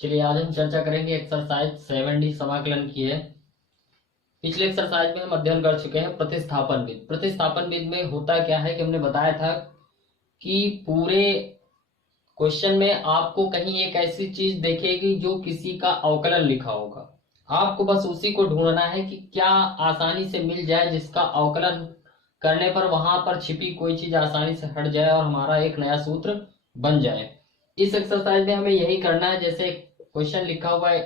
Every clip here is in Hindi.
चलिए आज हम चर्चा करेंगे एक्सरसाइज 7D समाकलन की है। पिछले एक्सरसाइज में हम अध्ययन कर चुके हैं प्रतिस्थापन विधि। प्रतिस्थापन विधि में होता क्या है कि हमने बताया था कि पूरे क्वेश्चन में आपको कहीं एक ऐसी चीज देखेगी जो किसी का अवकलन लिखा होगा। आपको बस उसी को ढूंढना है कि क्या आसानी से मिल जाए जिसका अवकलन करने पर वहां पर छिपी कोई चीज आसानी से हट जाए और हमारा एक नया सूत्र बन जाए। इस एक्सरसाइज में हमें यही करना है। जैसे क्वेश्चन लिखा हुआ है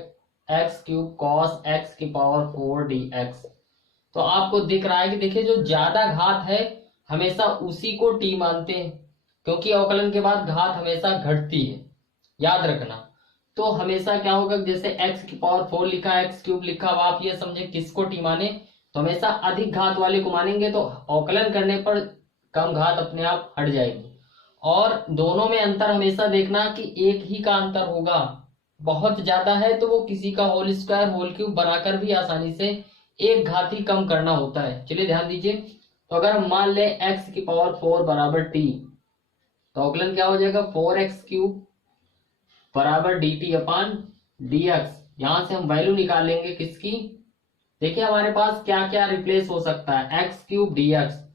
एक्स क्यूब कॉस एक्स की पावर 4 dx। तो आपको दिख रहा है कि देखिए जो ज्यादा घात है हमेशा उसी को टी मानते हैं, क्योंकि अवकलन के बाद घात हमेशा घटती है, याद रखना। तो हमेशा क्या होगा, जैसे एक्स की पावर 4 लिखा है, एक्स क्यूब लिखा, अब आप ये समझे किसको टी माने, तो हमेशा अधिक घात वाले को मानेंगे, तो अवकलन करने पर कम घात अपने आप हट जाएगी। और दोनों में अंतर हमेशा देखना कि एक ही का अंतर होगा। बहुत ज्यादा है तो वो किसी का होल स्क्वायर होल क्यूब बनाकर भी आसानी से एक घात ही कम करना होता है। चलिए ध्यान दीजिए। तो अगर हम मान ले एक्स की पावर 4 बराबर टी, तो अवकलन क्या हो जाएगा, 4x क्यूब बराबर D T upon D x. यहां से हम वैल्यू निकालेंगे किसकी, देखिए हमारे पास क्या क्या रिप्लेस हो सकता है, एक्स क्यूब डी एक्स।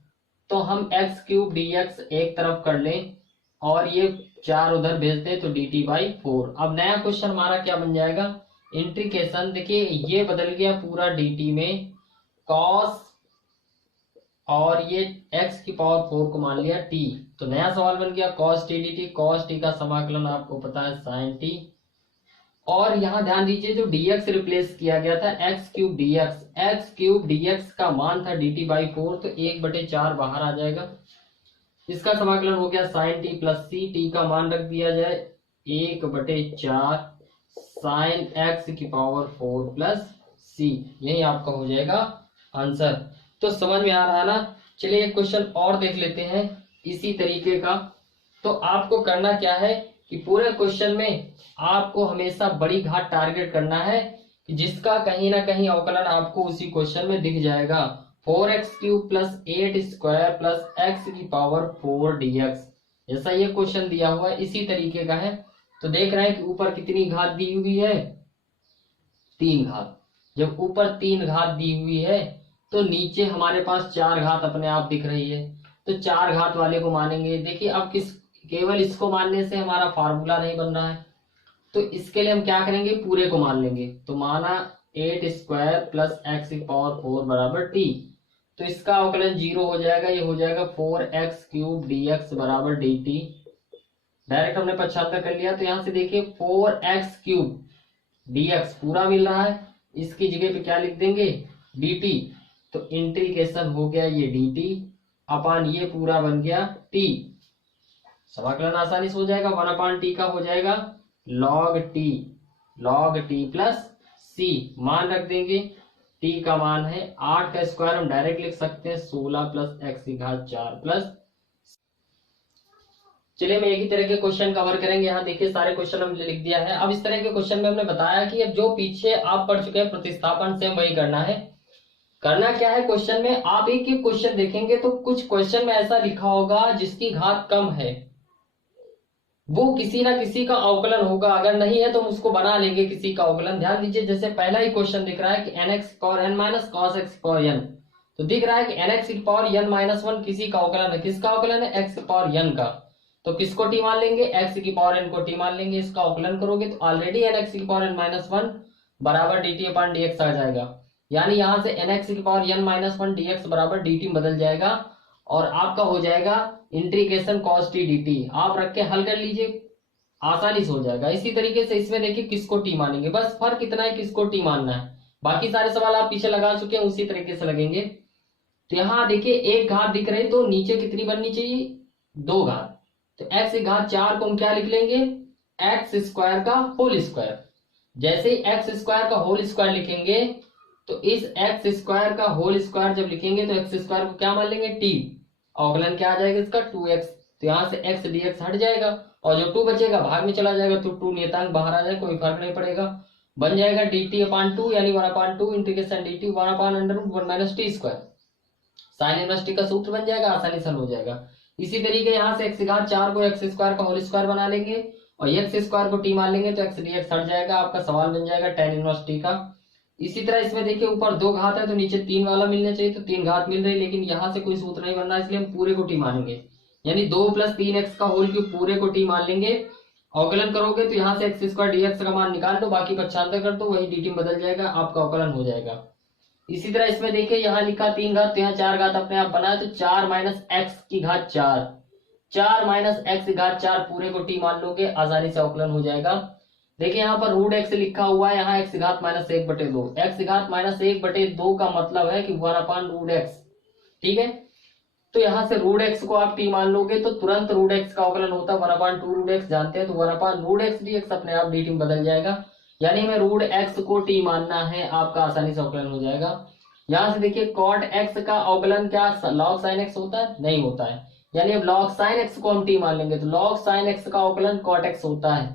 तो हम एक्स क्यूब डी एक्स एक तरफ कर लें और ये 4 उधर भेज दें तो डी टी बाई 4। अब नया क्वेश्चन हमारा क्या बन जाएगा, इंट्रीकेशन। देखिए ये बदल गया पूरा डी टी में कॉस, और ये x की पावर 4 को मान लिया t, तो नया सवाल बन गया cos t dt। cos t का समाकलन आपको पता है sin t। और यहां ध्यान दीजिए जो dx रिप्लेस किया गया था x cube dx, x cube dx का मान था dt बाई 4, तो 1/4 बाहर आ जाएगा। इसका समाकलन हो गया sin t plus c, t का मान रख दिया जाए 1/4 sin x की पावर 4 प्लस c, यही आपका हो जाएगा आंसर। तो समझ में आ रहा है ना। चलिए एक क्वेश्चन और देख लेते हैं इसी तरीके का। तो आपको करना क्या है कि पूरे क्वेश्चन में आपको हमेशा बड़ी घात टारगेट करना है, कि जिसका कहीं ना कहीं अवकलन आपको उसी क्वेश्चन में दिख जाएगा। 4x cube plus 8 square plus x की पावर 4 dx, जैसा ये क्वेश्चन दिया हुआ है इसी तरीके का है। तो देख रहे हैं कि ऊपर कितनी घात दी हुई है, 3 घात। जब ऊपर 3 घात दी हुई है तो नीचे हमारे पास 4 घात अपने आप दिख रही है, तो 4 घात वाले को मानेंगे। देखिए अब केवल इसको मानने से हमारा फार्मूला नहीं बन रहा है, तो इसके लिए हम क्या करेंगे, पूरे को मान लेंगे। तो माना 8 स्क्वायर प्लस एक्स की पावर 4 बराबर टी, तो इसका अवकलन 0 हो जाएगा, ये हो जाएगा 4x क्यूब dx बराबर dt। डायरेक्ट हमने 75 कर लिया, तो यहां से देखिए 4x क्यूब dx पूरा मिल रहा है, इसकी जगह पे क्या लिख देंगे, dt। तो इंटीग्रेशन हो गया ये dt अपान ये पूरा बन गया t। समाकलन आसानी से हो जाएगा, 1/t का हो जाएगा log t प्लस c, मान रख देंगे। t का मान है 8 का स्क्वायर हम डायरेक्ट लिख सकते हैं 16 प्लस एक्स की घात 4 प्लस। चलिए मैं एक ही तरह के क्वेश्चन कवर करेंगे। यहाँ देखिए सारे क्वेश्चन हमने लिख दिया है। अब इस तरह के क्वेश्चन में हमने बताया कि अब जो पीछे आप पढ़ चुके हैं प्रतिस्थापन से वही करना है। करना क्या है, क्वेश्चन में आप एक एक क्वेश्चन देखेंगे तो कुछ क्वेश्चन में ऐसा लिखा होगा जिसकी घात कम है, वो किसी ना किसी का अवकलन होगा। अगर नहीं है तो हम उसको बना लेंगे किसी का अवकलन। ध्यान दीजिए जैसे पहला ही क्वेश्चन दिख रहा है कि nx power n minus cos x power n, तो दिख रहा है कि nx की पावर n माइनस 1 किसी का अवकलन है। किसका अवकलन है, x की पावर n का। तो किसको टी मान लेंगे, x की पावर n को टी मान लेंगे। इसका अवकलन करोगे तो ऑलरेडी nx की पावर n माइनस 1 बराबर dt अपान dx आ जाएगा, यानी यहां से nx की पावर n माइनस 1 dx बराबर dt बदल जाएगा और आपका हो जाएगा इंटीग्रेशन cos t dt। आप रख के हल कर लीजिए, आसानी से हो जाएगा। इसी तरीके से इसमें देखिए किसको टी मानेंगे, बस फर्क इतना है किसको टी मानना है। बाकी सारे सवाल आप पीछे लगा चुके हैं, उसी तरीके से लगेंगे। तो यहाँ देखिए एक घात दिख रही, तो नीचे कितनी बननी चाहिए, 2 घात। तो x की घात 4 को हम क्या लिख लेंगे, एक्स स्क्वायर का होल स्क्वायर। जैसे ही एक्स स्क्वायर का होल स्क्वायर लिखेंगे तो इस एक्स स्क्वायर का होल स्क्वायर जब लिखेंगे तो एक्स स्क्वायर को क्या मान लेंगे, टी। अवकलन क्या आ जाएगा इसका, 2x। तो यहाँ से x dx हट जाएगा और जो 2 बचेगा भाग में चला जाएगा, तो 2 नियतांक बाहर आ जाए, कोई फर्क नहीं पड़ेगा। बन जाएगा dt अपान 2, यानी 1/2 integration dt 1/√1 minus T square. Sine inverse T का सूत्र बन जाएगा, आसानी से हल हो जाएगा। इसी तरीके यहाँ से x की घात 4 को एक्स स्क्वायर का होल स्क्वायर बना लेंगे और एक्स स्क्वायर को टी मान लेंगे तो एक्स डी एक्स हट जाएगा, आपका सवाल बन जाएगा tan इनवर्स टी का। इसी तरह इसमें देखिए ऊपर 2 घात है तो नीचे 3 वाला मिलना चाहिए, तो 3 घात मिल रही, लेकिन यहाँ से कोई सूत्र नहीं बन रहा, इसलिए हम पूरे को टी मानेंगे, यानी 2 + 3x का होल क्यूब पूरे को टी मान लेंगे। अवकलन करोगे तो यहाँ से एक्स स्क्वायर dx का मान निकाल दो, बाकी पक्षांतर कर दो, वही dt में बदल जाएगा, आपका अवकलन हो जाएगा। इसी तरह इसमें देखिए यहाँ लिखा 3 घात, तो यहाँ 4 घात अपने आप बनाया, तो 4 - x की घात 4, 4 - x की घात 4 पूरे को टी मान लोगे, आसानी से अवकलन हो जाएगा। देखिए यहाँ पर √x लिखा हुआ है, यहाँ x की घात -1/2, x की घात -1/2 का मतलब है कि 1/√x, ठीक है। तो यहाँ से √x को आप t मान लोगे तो तुरंत √x का अवकलन होता है 1/2√x, जानते हैं, तो 1/√x dx अपने आप dt में बदल जाएगा, यानी हमें √x को t मानना है, आपका आसानी से अवकलन हो जाएगा। यहाँ से देखिए cot x का अवकलन क्या log sin x होता है, नहीं होता है, यानी अब log sin x को हम t मान लेंगे, तो log sin x का अवकलन cot x होता है,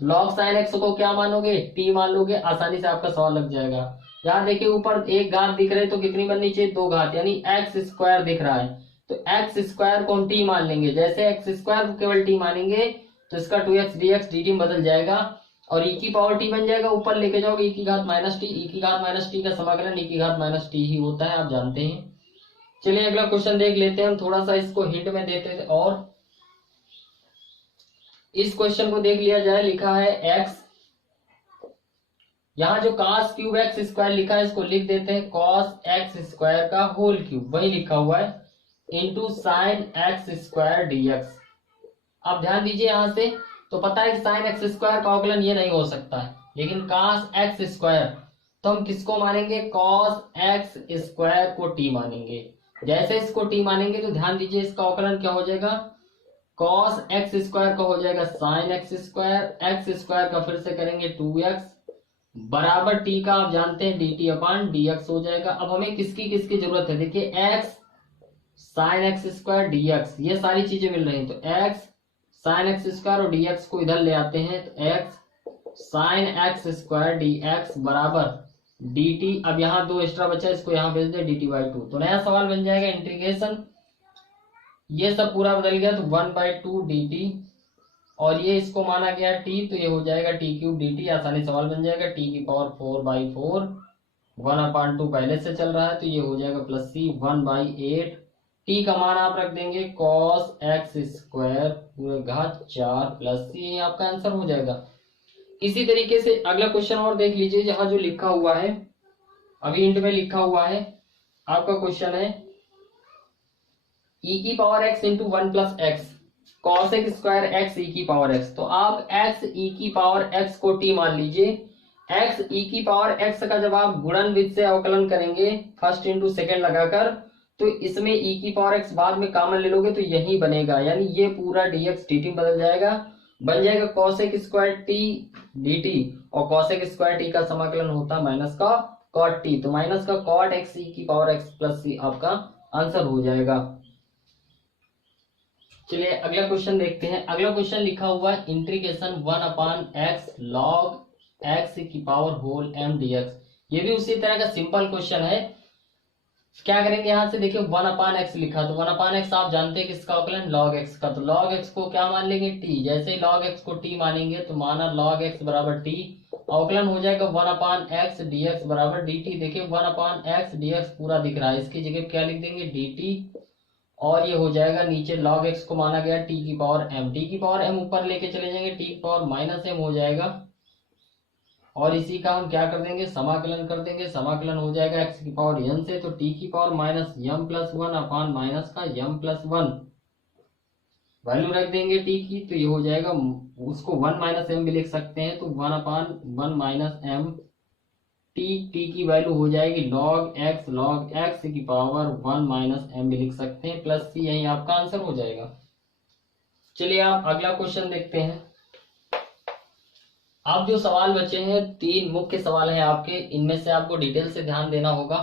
log sin x को क्या मानोगे, t मान लोगे, आसानी से आपका सवाल लग जाएगा। यहाँ देखिए ऊपर 1 घात दिख रहे तो कितनी बननी चाहिए, 2 घात, यानी एक्स स्क्वायर दिख रहा है, तो एक्स स्क्वायर को हम टी मान लेंगे, जैसे एक्स स्क्वायर को केवल टी मानेंगे तो इसका 2x dx dt में बदल जाएगा, और e की पावर t बन जाएगा, ऊपर लेके जाओगे e की घात -t, e की घात -t का समाकलन e की घात -t ही होता है, आप जानते हैं। चलिए अगला क्वेश्चन देख लेते हैं, हम थोड़ा सा इसको हिंट में देते थे, और इस क्वेश्चन को देख लिया जाए। लिखा है x, यहाँ जो cos क्यूब एक्स स्क्वायर लिखा है इसको लिख देते हैं cos x स्क्वायर का होल क्यूब, वही लिखा हुआ है, into sin x square dx। अब ध्यान दीजिए यहाँ से, तो पता है कि sin x स्क्वायर का अवकलन ये नहीं हो सकता है, लेकिन cos x स्क्वायर तो हम किसको मानेंगे, cos x स्क्वायर को t मानेंगे। जैसे इसको t मानेंगे तो ध्यान दीजिए इसका अवकलन क्या हो जाएगा, cos x स्क्वायर का हो जाएगा sin x square, x square का फिर से करेंगे 2x बराबर t का आप जानते हैं dt/dx हो जाएगा। अब हमें किसकी किसकी जरूरत है, देखिए x sin x square dx, ये सारी चीजें मिल रही हैं, तो x sin x स्क्वायर और dx को इधर ले आते हैं, तो x sin x square dx बराबर dt, अब यहाँ 2 एक्स्ट्रा बचा है, इसको यहाँ भेज दे dt/2, तो नया सवाल बन जाएगा इंटीग्रेशन, ये सब पूरा बदल गया, तो 1/2 dt, और ये इसको माना गया t, तो ये हो जाएगा t³ dt, आसानी सवाल बन जाएगा, t की पावर 4/4, 1/2 पहले से चल रहा है, तो ये हो जाएगा प्लस c 1/8, t का मान आप रख देंगे cos x स्क्वायर पूरे घात 4 प्लस c, ये आपका आंसर हो जाएगा। इसी तरीके से अगला क्वेश्चन और देख लीजिए, जहां जो लिखा हुआ है अभी इंट में लिखा हुआ है, आपका क्वेश्चन है e की power x into 1 plus x cos x square x e की पावर x, तो आप x e की पावर x को t मान लीजिए। x e की पावर x का जब आप गुणन विधि से अवकलन करेंगे फर्स्ट इंटू सेकेंड लगाकर, तो इसमें e की पावर x बाद में कॉमन ले लोगे तो यही बनेगा, यानी ये पूरा dx dt में बदल जाएगा, बन जाएगा cos x square t dt, और cos x स्क्वायर t का समाकलन होता है माइनस का cot t, तो माइनस का cot x e की पावर x प्लस c आपका आंसर हो जाएगा। चलिए अगला क्वेश्चन देखते हैं। अगला क्वेश्चन लिखा हुआ है इंटीग्रेशन 1/x log x की पावर होल m dx, ये भी उसी तरह का सिंपल क्वेश्चन है। क्या करेंगे, यहाँ से देखिए 1/x लिखा, तो 1/x आप जानते हैं किसका अवकलन, log x का, तो log x को क्या मान लेंगे t, जैसे log x को t मानेंगे तो माना log x बराबर t, अवकलन हो जाएगा 1/x dx बराबर dt। देखिए 1/x dx पूरा दिख रहा है, इसकी जगह क्या लिख देंगे dt, और ये हो जाएगा नीचे log x को माना गया t की पावर m, t की पावर m ऊपर लेके चले जाएंगे, t की पावर -m हो जाएगा, और इसी का हम क्या कर देंगे, समाकलन कर देंगे, समाकलन हो जाएगा x की पावर n से, तो t की पावर -m+1 अपान माइनस का m+1 वैल्यू रख देंगे t की, तो ये हो जाएगा, उसको 1 - m भी लिख सकते हैं, तो 1/1 - m, t की वैल्यू हो जाएगी log x की पावर 1 - m भी लिख सकते हैं, प्लस c, यही आपका आंसर हो जाएगा। चलिए आप अगला क्वेश्चन देखते हैं। आप जो सवाल बचे हैं 3 मुख्य सवाल हैं आपके, इनमें से आपको डिटेल से ध्यान देना होगा।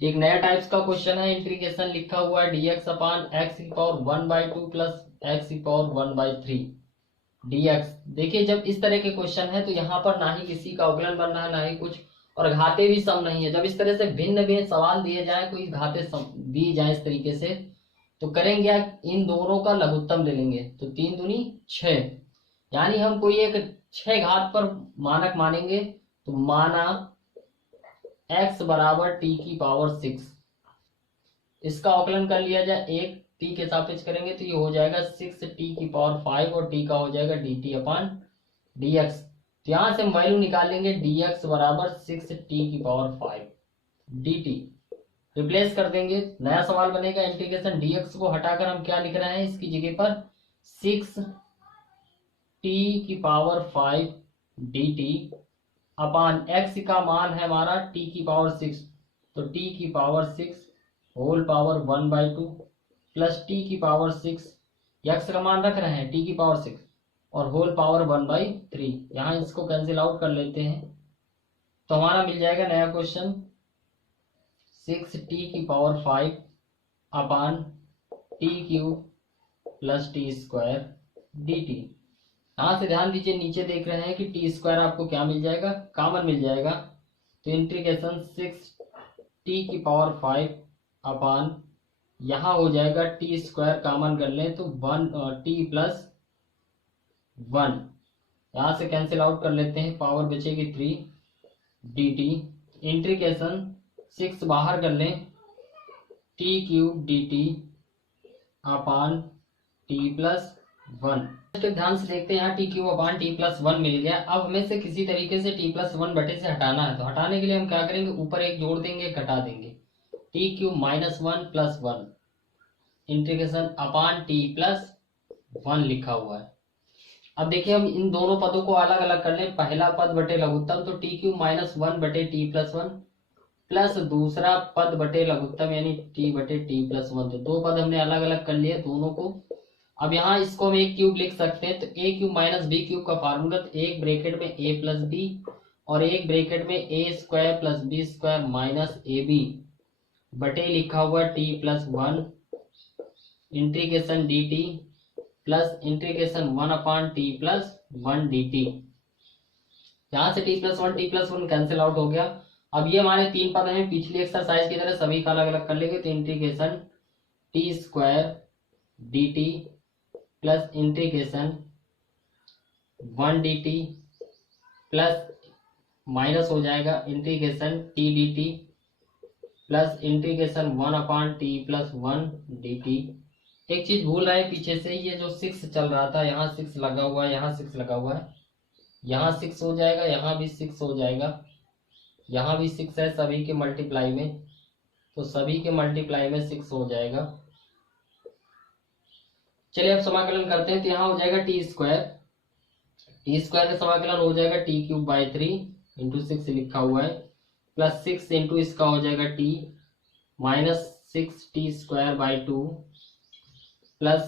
एक नया टाइप्स का क्वेश्चन है, इंटीग्रेशन लिखा हुआ है dx/x की पावर 1/2 प्लस x की पावर 1/3 dx। देखिए जब इस तरह के क्वेश्चन है तो यहाँ पर ना ही किसी का अवकलन बन रहा है, ना ही कुछ, और घाते भी सम नहीं है। जब इस तरह से भिन्न भिन्न सवाल दिए जाए, कोई घाते दी जाए इस तरीके से, तो करेंगे क्या, इन दोनों का लघुत्तम ले लेंगे, तो 3 दूनी 6, यानी हम कोई एक 6 घात पर मानक मानेंगे, तो माना x बराबर t की पावर 6, इसका अवकलन कर लिया जाए, एक t के सापेक्ष करेंगे तो ये हो जाएगा 6t की पावर 5 और t का हो जाएगा dt अपान dx। तो यहां से हम वैल्यू निकालेंगे dx बराबर 6t की पावर 5 dt, रिप्लेस कर देंगे, नया सवाल बनेगा। इंटीग्रेशन dx को हटाकर हम क्या लिख रहे हैं, इसकी जगह पर 6t की पावर 5 dt अपान x का मान है हमारा t की पावर 6, तो t की power 6 whole power 1/2 plus t की पावर 6, x का मान रख रहे हैं t की पावर 6 और होल पावर 1/3, यहाँ इसको कैंसिल आउट कर लेते हैं, तो हमारा मिल जाएगा नया क्वेश्चन 6t की पावर 5 अपान t cube plus T square dt। यहां से ध्यान दीजिए, नीचे देख रहे हैं कि टी स्क्वायर आपको क्या मिल जाएगा, कॉमन मिल जाएगा, तो इंटीग्रेशन 6t की पावर 5 अपान यहाँ हो जाएगा टी स्क्वायर कॉमन कर लें तो 1t प्लस 1, यहाँ से कैंसिल आउट कर लेते हैं, पावर बचेगी 3 dt, इंटीग्रेशन 6 बाहर कर लें t क्यूब dt अपान t प्लस 1। ध्यान से देखते हैं, यहाँ टी क्यूब अपान टी प्लस 1 मिल गया। अब हमें से किसी तरीके से टी प्लस 1 बटे से हटाना है, तो हटाने के लिए हम क्या करेंगे, ऊपर एक जोड़ देंगे, घटा देंगे, t cube minus 1 plus 1 integration upon t plus 1 लिखा हुआ है। अब देखिए हम इन दोनों पदों को अलग अलग कर लें, पहला पद बटे लघुत्तम तो टी क्यूब माइनस 1 बटे टी प्लस 1 प्लस दूसरा पद बटे लघुत्तम यानी टी बटे टी प्लस 1, तो दो पद हमने अलग अलग कर लिए दोनों को। अब यहाँ इसको हम एक क्यूब लिख सकते हैं, तो ए क्यूब माइनस बी क्यूब का फार्मूला, तो एक ब्रैकेट में ए प्लस बी और एक ब्रैकेट में a square plus B square minus a b बटे लिखा हुआ t plus 1 integration d t plus integration 1 upon t plus 1 d t. यहाँ से टी प्लस 1 कैंसिल आउट हो गया। अब ये हमारे तीन पद हैं, पिछली एक्सरसाइज की तरह सभी का अलग अलग कर लेंगे, तो integration T square D t plus integration 1 dt plus minus हो जाएगा integration T D t plus integration 1 upon t plus 1 dt। एक चीज भूल रहे हैं पीछे से, ये जो 6 चल रहा था, यहाँ 6 लगा हुआ है, यहाँ 6 लगा हुआ है, यहाँ 6 हो जाएगा, यहाँ भी 6 हो जाएगा, यहाँ भी 6 है सभी के मल्टीप्लाई में, तो सभी के मल्टीप्लाई में 6 हो जाएगा। चलिए अब समाकलन करते हैं, तो यहाँ हो जाएगा टी स्क्वायर का समाकलन हो जाएगा टी क्यूब बाई 3 इंटू 6 लिखा हुआ है प्लस 6 इंटू इसका हो जाएगा T minus 6 T square by 2 plus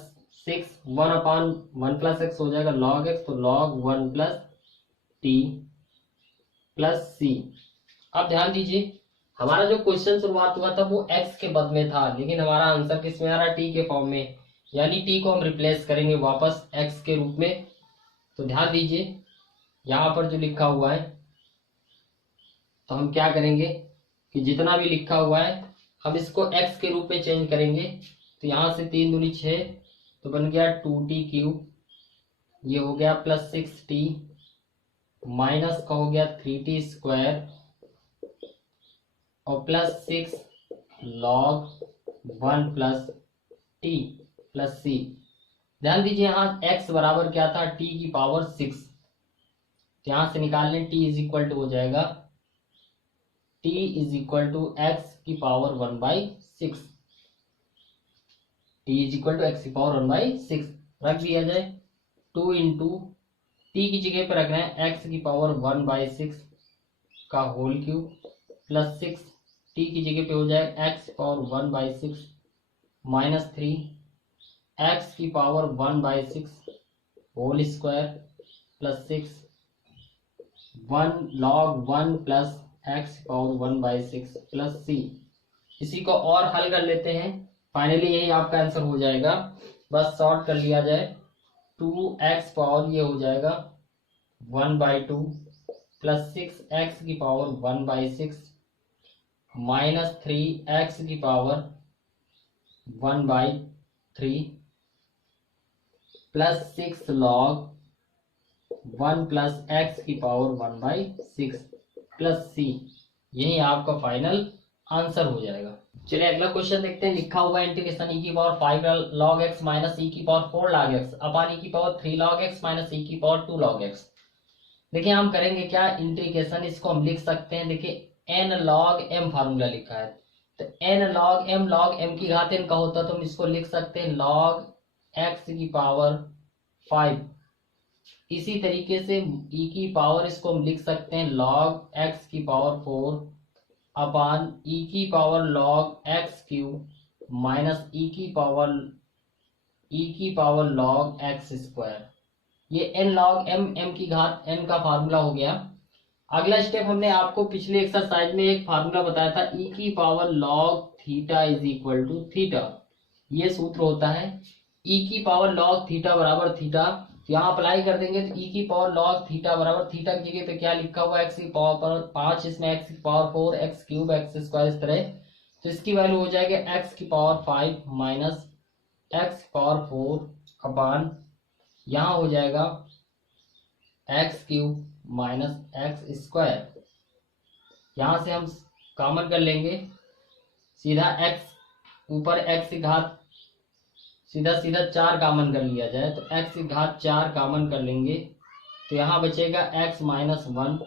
6 1 upon 1 plus x हो जाएगा लॉग एक्स, तो लॉग 1 प्लस टी प्लस सी। अब ध्यान दीजिए, हमारा जो क्वेश्चन शुरुआत हुआ था वो एक्स के पद में था, लेकिन हमारा आंसर किस में आ रहा है, टी के फॉर्म में, यानी टी को हम रिप्लेस करेंगे वापस एक्स के रूप में। तो ध्यान दीजिए यहां पर जो लिखा हुआ है, तो हम क्या करेंगे कि जितना भी लिखा हुआ है हम इसको एक्स के रूप में चेंज करेंगे, तो यहां से 3 दूनी 6, तो बन गया 2t क्यूब, ये हो गया प्लस 6t माइनस का हो गया 3t स्क्वायर और plus 6 log 1 plus t plus c. ध्यान दीजिए यहाँ x बराबर क्या था, t की पावर 6, तो यहां से निकाल लें t इज इक्वल टू हो जाएगा t is equal to x की power 1/6, t is equal to x की पावर 1/6 रख दिया जाए, 2 इंटू टी की जगह पर रख रहे हैं x की पावर 1/6 का होल क्यूब प्लस 6 टी की जगह पे हो जाए x पावर 1/6 माइनस 3 x की power 1/6 whole square plus 6 1 log 1 plus x power 1/6 plus c। इसी को और हल कर लेते हैं, फाइनली यही आपका आंसर हो जाएगा, बस शॉर्ट कर लिया जाए, 2x पावर ये हो जाएगा 1/2 प्लस 6x की पावर 1/6 माइनस 3x की power 1/2 3 plus 6 log 1 plus x की पावर 1/6 प्लस सी, यही आपका फाइनल आंसर हो जाएगा। चलिए अगला क्वेश्चन देखते हैं। लिखा हुआ इंटीग्रेशन ई की पावर 5 log x माइनस ई की पावर 4 log x अपॉन ई की पावर 3 log x माइनस ई की पावर 2 log x। देखिए हम करेंगे क्या, इंटीग्रेशन इसको हम लिख सकते हैं, देखिए n log m फार्मूला लिखा है, तो n log m की घात n का होता है तो हम इसको लिख सकते हैं log x की पावर 5। इसी तरीके से e की पावर इसको हम लिख सकते हैं log x की पावर 4 अपान e की power log x cube minus e की पावर log x स्क्वायर। ये n log m की घात n का फार्मूला हो गया। अगला स्टेप हमने आपको पिछले एक्सरसाइज में एक फार्मूला बताया था, e की power log theta is equal to theta. ये सूत्र होता है e की पावर log थीटा बराबर थीटा, तो यहाँ अप्लाई कर देंगे तो e की पावर log थीटा बराबर थीटा की जगह पे क्या लिखा हुआ है, x की पावर 5, इसमें x की power 4, x cube x square इस तरह, तो इसकी वैल्यू हो जाएगी x की पावर 5 माइनस x की पावर 4 अपान यहाँ हो जाएगा x cube minus x square. यहाँ से हम कॉमन कर लेंगे, सीधा x ऊपर x की घात सीधा 4 कॉमन कर लिया जाए तो x की घात 4 कॉमन कर लेंगे तो यहाँ बचेगा x माइनस 1,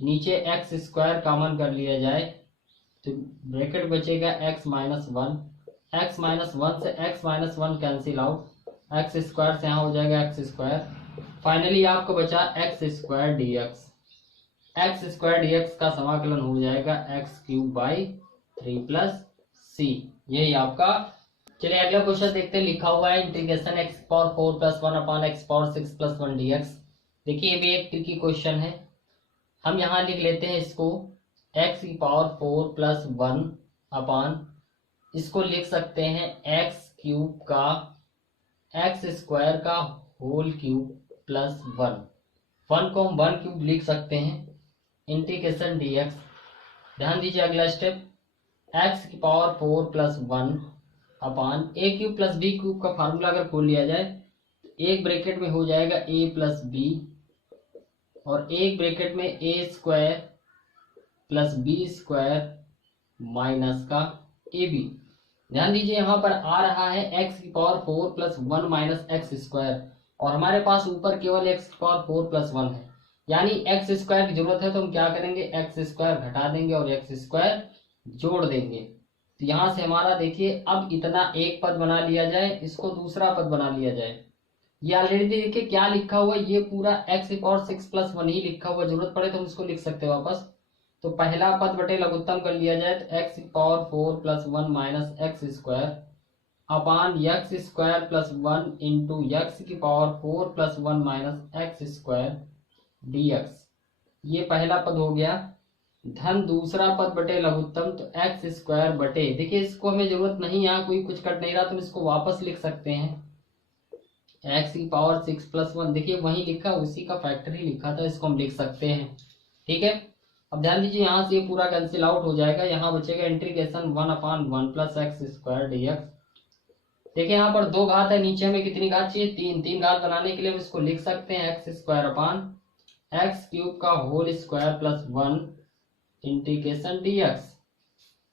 नीचे x स्क्वायर कॉमन कर लिया जाए तो ब्रैकेट बचेगा x माइनस 1, x माइनस 1 से x minus 1 cancel out, x square से यहाँ हो जाएगा x स्क्वायर। फाइनली आपको बचा x square dx, x square dx का समाकलन हो जाएगा x क्यूब बाई 3 प्लस सी, यही आपका। चलिए अगला क्वेश्चन देखते हैं। लिखा हुआ है इंटीग्रेशन x पावर 4 प्लस 1 अपान x पावर 6 प्लस 1 dx। देखिए ये भी एक ट्रिकी क्वेश्चन है, हम यहाँ लिख लेते हैं इसको x की पावर 4 प्लस 1 अपान, इसको लिख सकते हैं x क्यूब का x स्क्वायर का होल क्यूब प्लस 1 को हम 1 क्यूब लिख सकते हैं इंटीग्रेशन dx। ध्यान दीजिए अगला स्टेप, x की पावर 4 प्लस 1 अपान ए क्यूब प्लस बी क्यूब का फार्मूला अगर खोल लिया जाए तो एक ब्रैकेट में हो जाएगा a प्लस बी और एक ब्रैकेट में a square plus B square minus का ए बी। ध्यान दीजिए यहाँ पर आ रहा है x की power 4 plus 1 minus x square और हमारे पास ऊपर केवल x की पावर 4 प्लस 1 है, यानी x स्क्वायर की जरूरत है तो हम क्या करेंगे, x स्क्वायर घटा देंगे और x स्क्वायर जोड़ देंगे। तो यहाँ से हमारा देखिए अब इतना एक पद बना लिया जाए, इसको दूसरा पद बना लिया जाए। ये ऑलरेडी देखिए क्या लिखा हुआ है, ये पूरा x की पावर 6 प्लस 1 ही लिखा हुआ, जरूरत पड़े तो हम इसको लिख सकते हैं वापस। तो पहला पद बटे लघुत्तम कर लिया जाए तो x की power 4 plus 1 minus x square upon x square plus 1 into x की power 4 plus 1 minus x square dx। ये पहला पद हो गया, धन दूसरा पद बटे लघुत्तम तो एक्स स्क्वायर बटे, देखिए इसको हमें जरूरत नहीं, यहाँ कोई कुछ कट नहीं रहा तो हम इसको वापस लिख सकते हैं एक्स की पावर 6 प्लस 1, देखिए वही लिखा उसी का फैक्टर ही लिखा था, इसको हम लिख सकते हैं। ठीक है, अब ध्यान दीजिए यहाँ से ये पूरा कैंसिल आउट हो जाएगा, यहाँ बचेगा इंटीग्रेशन 1 अपान 1 प्लस एक्स स्क्वायर dx। देखिए यहाँ पर 2 घात है, नीचे हमें कितनी घात चाहिए, 3 घात बनाने के लिए हम इसको लिख सकते हैं x square upon x cube का whole square plus 1 integration dx।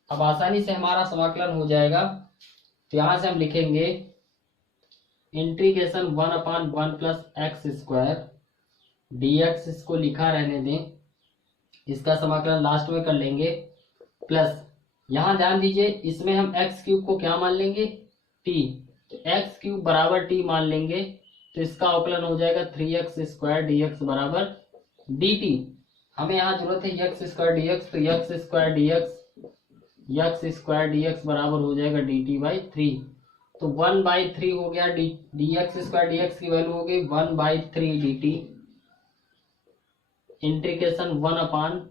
अब आसानी से हमारा समाकलन हो जाएगा, तो यहां से हम लिखेंगे इंटीग्रेशन 1 अपान 1 प्लस एक्स स्क्वायर dx, इसको लिखा रहने दें, इसका समाकलन लास्ट में कर लेंगे प्लस, यहां ध्यान दीजिए इसमें हम एक्स क्यूब को क्या मान लेंगे, t, तो एक्स क्यूब बराबर t मान लेंगे तो इसका अवकलन हो जाएगा 3x स्क्वायर dx बराबर dt। हमें यहाँ जरूरत है एक्स स्क्वायर dx, तो एक्स स्क्वायर dx बराबर हो जाएगा dt बाई 3, तो 1/3 हो गया, dx स्क्वायर dx की वैल्यू हो गई 1/3 dt इंटीग्रेशन 1 अपान,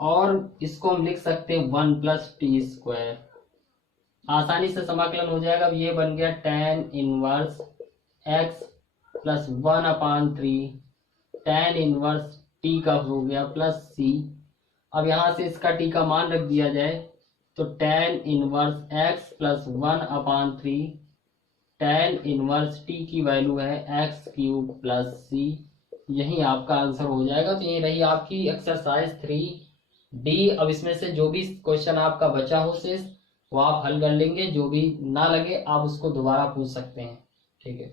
और इसको हम लिख सकते हैं 1 प्लस टी स्क्वायर, आसानी से समाकलन हो जाएगा। अब ये बन गया tan इनवर्स x प्लस 1 अपान 3 tan इनवर्स t का हो गया प्लस c। अब यहां से इसका t का मान रख दिया जाए तो tan इनवर्स x प्लस 1 अपान 3 tan इनवर्स t की वैल्यू है x³ प्लस c, यही आपका आंसर हो जाएगा। तो ये रही आपकी एक्सरसाइज 3D। अब इसमें से जो भी क्वेश्चन आपका बचा हो शेष वो आप हल कर लेंगे, जो भी ना लगे आप उसको दोबारा पूछ सकते हैं। ठीक है।